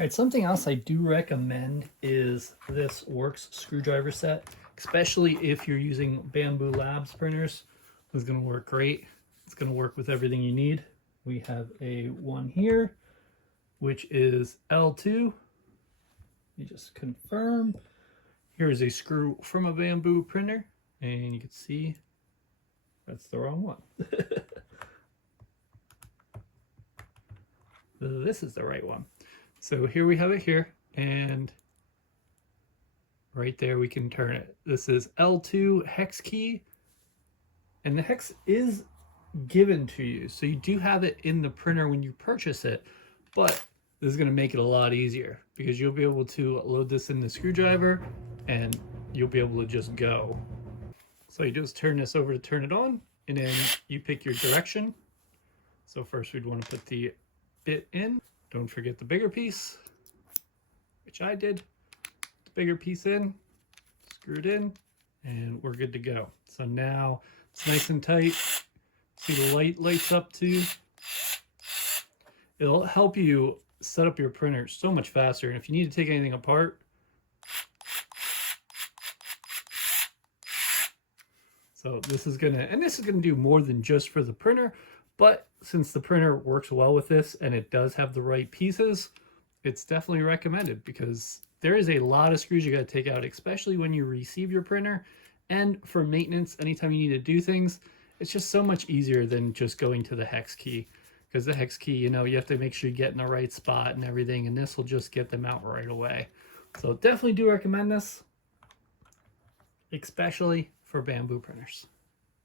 right, something else I do recommend is this WORX screwdriver set, especially if you're using Bamboo Labs printers. It's going to work great. It's going to work with everything you need. We have a one here, which is L2. You just confirm. Here is a screw from a Bamboo printer, and you can see that's the wrong one. This is the right one. So here we have it here, and right there we can turn it. This is L2 hex key, and the hex is given to you. So you do have it in the printer when you purchase it, but this is going to make it a lot easier because you'll be able to load this in the screwdriver and you'll be able to just go. So you just turn this over to turn it on, and then you pick your direction. So first we'd want to put the bit in. Don't forget the bigger piece, which I did. The bigger piece in, screw it in, and we're good to go. So now it's nice and tight. See the light lights up too. It'll help you set up your printer so much faster. And if you need to take anything apart, so this is gonna do more than just for the printer, but since the printer works well with this and it does have the right pieces, it's definitely recommended because there is a lot of screws you got to take out, especially when you receive your printer. And for maintenance, anytime you need to do things, it's just so much easier than just going to the hex key, because the hex key, you know, you have to make sure you get in the right spot and everything, and this will just get them out right away. So definitely do recommend this, especially for Bamboo printers.